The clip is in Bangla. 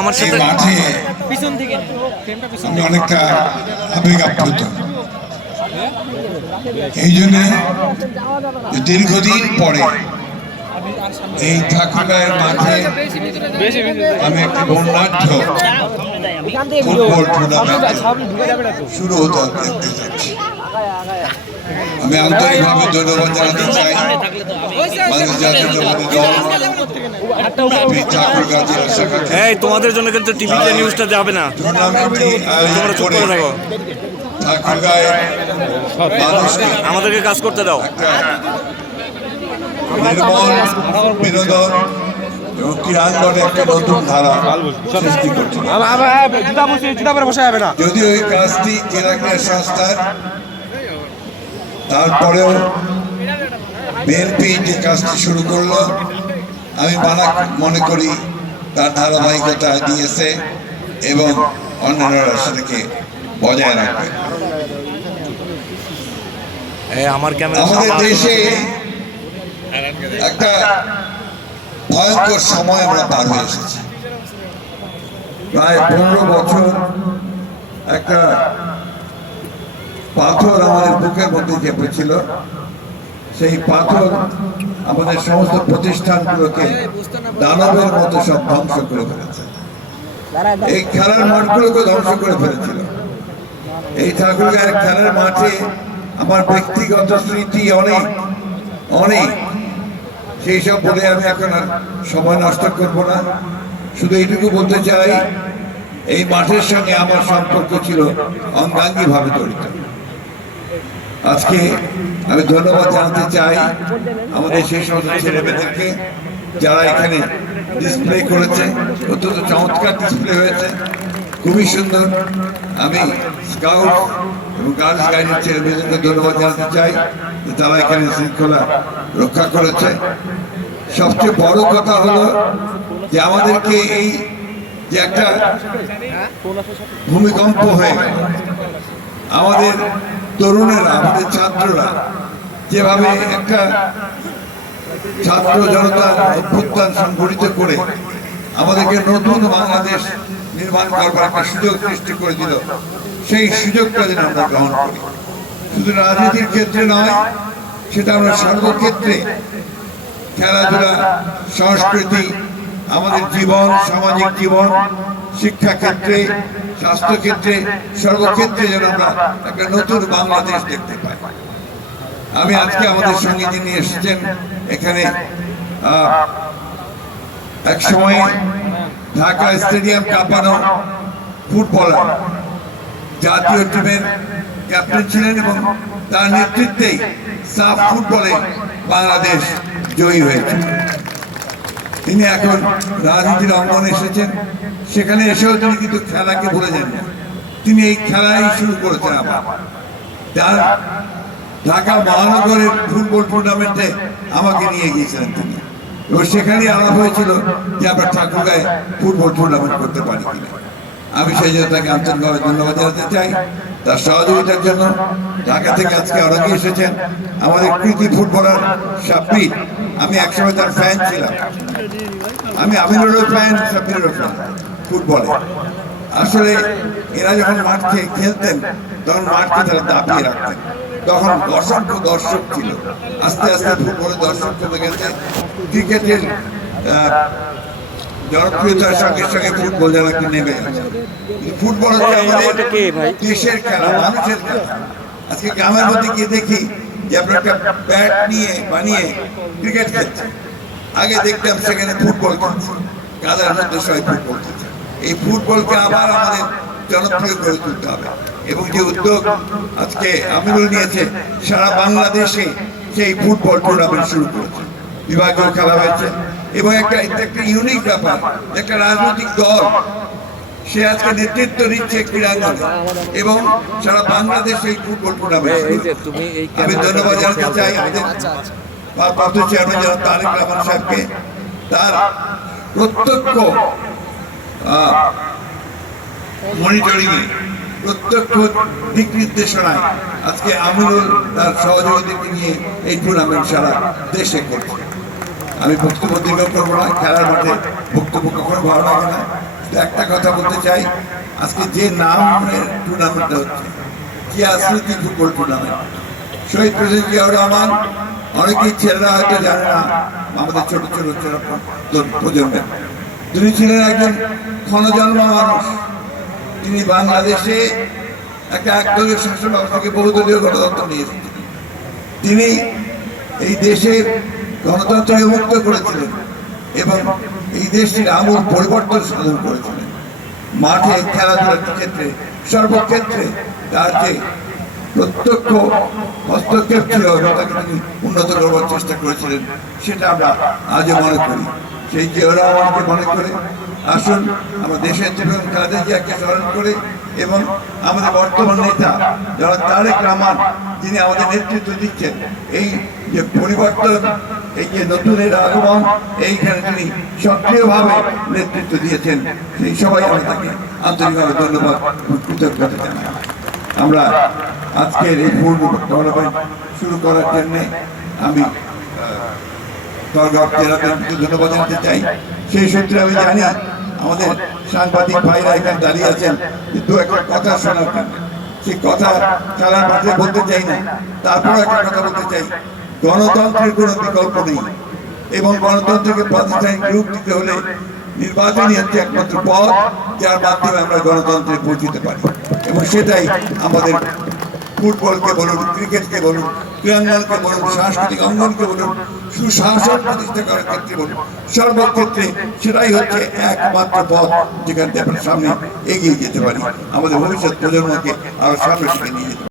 আমার সাথে মাঠে আমি অনেকটা আবেগ আপ্লুত। এই জন্য দীর্ঘদিন পরে এই ঠাকুরগাঁয়ের মাঠে আমি একটি বর্ণাঢ্য ফুটবল টুর্নামেন্ট শুরু হতে দেখতে যাচ্ছি। আমি আন্তরিকভাবে ধন্যবাদ জানাতে চাই বাংলাদেশ জাতীয়তাবাদী দল, ঠাকুরগাঁও জেলা শাখাকে। এই তোমাদের জন্য কিন্তু টিভিতে নিউজটা যাবে না, টুর্নামেন্টটি আয়োজন করে ঠাকুরগাঁয়ের মানুষকে আমাদেরকে কাজ করতে দাও। নির্মল বিনোদন এবং ক্রীড়াঙ্গনে একটা নতুন ধারা সৃষ্টি করছে। যদিও এই কাজটি জেলা ক্রীড়া সংস্থার, তারপরেও বিএনপি যে কাজটি শুরু করলো আমি মনে করি তার ধারাবাহিকতা দিয়েছে এবং অন্যান্যরা সেটাকে বজায় রাখবে। আমাদের দেশে একটা ভয়ঙ্কর সময় আমরা পার হয়ে এসেছি। প্রায় 15 বছর একটা পাথর আমাদের বুকের মধ্যে চেপেছিল। সেই পাথর আমাদের সমস্ত প্রতিষ্ঠানগুলোকে দানবের মতো সব ধ্বংস করে ফেলেছে। এই খেলার মাঠগুলোকে ধ্বংস করে ফেলেছিল। এই ঠাকুরগাঁয়ের খেলার মাঠে আমার ব্যক্তিগত স্মৃতি অনেক অনেক, সেই সব বলে আমি এখন আর সময় নষ্ট করবো না। শুধু এইটুকু বলতে চাই, এই মাঠের সঙ্গে আমার সম্পর্ক ছিল অঙ্গাঙ্গিভাবে জড়িত। আজকে আমি ধন্যবাদ জানাতে চাই আমাদের সেই সমস্ত ছেলেমেয়েদেরকে যারা এখানে ডিসপ্লে করেছে। অত্যন্ত চমৎকার ডিসপ্লে হয়েছে, খুবই সুন্দর। আমি স্কাউট এবং গার্লস গাইডের ছেলেমেয়েদেরকে ধন্যবাদ জানাতে চাই যে তারা এখানে শৃঙ্খলা রক্ষা করেছে। সবচেয়ে বড় কথা হলো যে আমাদেরকে এই যে একটা ভূমিকম্প হয়ে গেল, আমাদের তরুণেরা, আমাদের ছাত্ররা যেভাবে একটা ছাত্র জনতা অভ্যুত্থান সংগঠিত করে আমাদেরকে নতুন বাংলাদেশ নির্মাণ করবার একটা সুযোগ সৃষ্টি করে দিল, সেই সুযোগটা যেন আমরা গ্রহণ করি। শুধু রাজনীতির ক্ষেত্রে নয়, সেটা আমরা সর্বক্ষেত্রে, খেলাধুলা, সংস্কৃতি, আমাদের জীবন, সামাজিক জীবন, শিক্ষা ক্ষেত্রে, স্বাস্থ্য ক্ষেত্রে, সর্বক্ষেত্রে যেন আমরা একটা নতুন বাংলাদেশ দেখতে পাই। আমি আজকে আমাদের সঙ্গে যিনি এসেছেন এখানে, এক সময় ঢাকা স্টেডিয়াম কাঁপানো ফুটবলার, জাতীয় টিমের ক্যাপ্টেন ছিলেন এবং তার নেতৃত্বেই সাফ ফুটবলে বাংলাদেশ জয়ী হয়েছে। তিনি এখন রাজনীতির অঙ্গনে এসেছেন, সেখানে এসেও তিনি কিন্তু খেলাকে ভুলে যান না। তিনি এই খেলাই শুরু করেছেন আবার। তার ঢাকা মহানগরের ফুটবল টুর্নামেন্টে আমাকে নিয়ে গিয়েছিলেন তিনি, এবং সেখানেই আলাপ হয়েছিল যে আমরা ঠাকুরগাঁয়ে ফুটবল টুর্নামেন্ট করতে পারি কিনা। আমি সেই জন্য তাকে আন্তরিকভাবে ধন্যবাদ জানাতে চাই তার সহযোগিতার জন্য। ঢাকা থেকে আজকে অনেকে এসেছেন, আমাদের কৃতি ফুটবলার সাব্বির, আমি একসময় তার ফ্যান ছিলাম। আমি আমিনুরও ফ্যান, সাব্বিরেরও ফ্যান ফুটবলে। আসলে এরা যখন মাঠে খেলতেন তখন মাঠকে তারা দাপিয়ে রাখতেন, তখন অসংখ্য দর্শক ছিল। আস্তে আস্তে ফুটবলের দর্শক কমে গেছে। ক্রিকেটের জনপ্রিয়তার সঙ্গে সঙ্গে ফুটবল যেন একটু নেমে গেছে। ফুটবল হচ্ছে আমাদের দেশের খেলা, মানুষের খেলা। আজকে গ্রামের মধ্যে গিয়ে দেখি যে আমরা একটা ব্যাট নিয়ে বানিয়ে ক্রিকেট খেলছে। আগে দেখতাম সেখানে ফুটবল খেলছে, গাদার মধ্যে সবাই ফুটবল খেলছে। এই ফুটবলকে আবার আমাদের জনপ্রিয় করে তুলতে হবে, এবং যে উদ্যোগ আজকে আমিনুল নিয়েছে, সারা বাংলাদেশে সেই ফুটবল টুর্নামেন্ট শুরু করেছে, বিভাগীয় খেলা হয়েছে। এবং একটা ইউনিক ব্যাপার, একটা রাজনৈতিক দল সে আজকে নেতৃত্ব নিচ্ছে ক্রীড়াঙ্গনে, এবং সারা বাংলাদেশে এই ফুটবল টুর্নামেন্ট। আমি ধন্যবাদ জানাতে চাই আমাদের ভারপ্রাপ্ত চেয়ারম্যান জনাব তারেক রহমান সাহেবকে, তার প্রত্যক্ষ মনিটরিংয়ে, প্রত্যক্ষ দিক নির্দেশনায় আজকে আমিনুল তার সহযোগীদেরকে নিয়ে এই টুর্নামেন্ট সারা দেশে করছে। আমি বক্তব্য দীর্ঘ করবো না, খেলার মাঠে বক্তব্য কখনো ভালো লাগে না। শুধু একটা কথা বলতে চাই, আজকে যে নামের টুর্নামেন্টটা হচ্ছে, কি আসৃতি ফুটবল টুর্নামেন্ট, শহীদ প্রেসিডেন্ট জিয়াউর রহমান, অনেকেই ছেলেরা হয়তো জানে না, আমাদের ছোট ছোট প্রজন্মের, তিনি ছিলেন একজন ক্ষণজন্ম মানুষ। তিনি বাংলাদেশে একটা একদলীয় শাসন ব্যবস্থাকে বহুদলীয় গণতন্ত্র নিয়ে এসেছিলেন। তিনি এই দেশের গণতন্ত্রকে মুক্ত করেছিলেন এবং এই দেশটির আমূল পরিবর্তন সাধন করেছিলেন। মাঠে খেলাধুলার ক্ষেত্রে সর্বক্ষেত্রে তার যে প্রত্যক্ষ হস্তক্ষেপ ছিল এবং তাকে তিনি উন্নত করবার চেষ্টা করেছিলেন, সেটা আমরা আজও মনে করি। সেই জিয়াউর রহমানকে মনে করে আসুন আমরা দেশের জন্য খালেদা জিয়াকে স্মরণ করে এবং আমাদের বর্তমান নেতা যারা তারেক রহমান, যিনি আমাদের নেতৃত্ব দিচ্ছেন, এই যে পরিবর্তন, এই যে নতুনের আগমন, এইখানে তিনি সক্রিয়ভাবে নেতৃত্ব দিয়েছেন, সেই সবাই আমরা তাকে আন্তরিকভাবে ধন্যবাদ কৃতজ্ঞতা জানাই। আমরা আজকের এই পূর্ব টুর্নামেন্ট শুরু করার জন্যে আমি জেলাতে ধন্যবাদ জানাতে চাই। সেই সূত্রে আমি জানি আমাদের সাংবাদিক ভাইরা এখানে দাঁড়িয়ে আছেন, কিন্তু একটা কথা শোনার জন্য, সেই কথা খেলার মাঠে বলতে চাই না, তারপরে একটা কথা বলতে চাই। গণতন্ত্রের কোনো বিকল্প নেই এবং গণতন্ত্রকে প্রাতিষ্ঠানিক রূপ দিতে হলে নির্বাচনই হচ্ছে একমাত্র পথ, যার মাধ্যমে আমরা গণতন্ত্রে পৌঁছতে পারি। এবং সেটাই আমাদের ফুটবলকে বলুন, ক্রিকেটকে বলুন, ক্রীড়াঙ্গনকে বলুন, সাংস্কৃতিক অঙ্গনকে বলুন, সুশাসন প্রতিষ্ঠা করার ক্ষেত্রে বলুন, সর্বক্ষেত্রে সেটাই হচ্ছে একমাত্র পথ, যেখান থেকে আমরা সামনে এগিয়ে যেতে পারি, আমাদের ভবিষ্যৎ প্রজন্মকে আরো সামনে দিকে নিয়ে যেতে পারি।